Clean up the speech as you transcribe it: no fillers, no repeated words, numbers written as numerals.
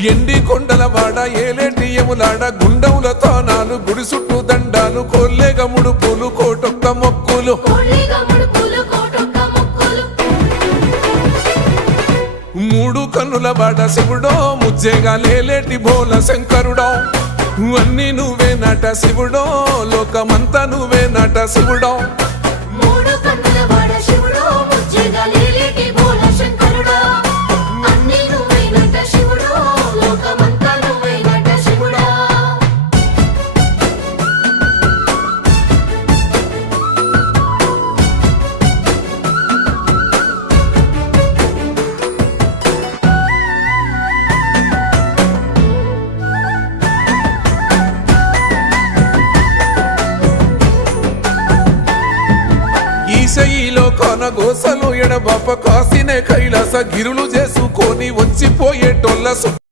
ఎండి కొండల వాడ ఏలేటి యములాడ గుండముల తానాలు గుడి చుట్టూ దండాలు కోల్లేగ ముడుపులు కోటొక్క మొక్కులు మూడు కన్నుల వాడ శివుడో ముజ్జేగా లేలేటి బోల శంకరుడో అన్ని నువ్వే నట శివుడో లోకమంతా నువ్వే నట శివుడో ఈశయిలో కొనగోసలు ఎడబాప కాసినే కైలాస గిరులు చేసుకొని వచ్చిపోయేటోళ్ళ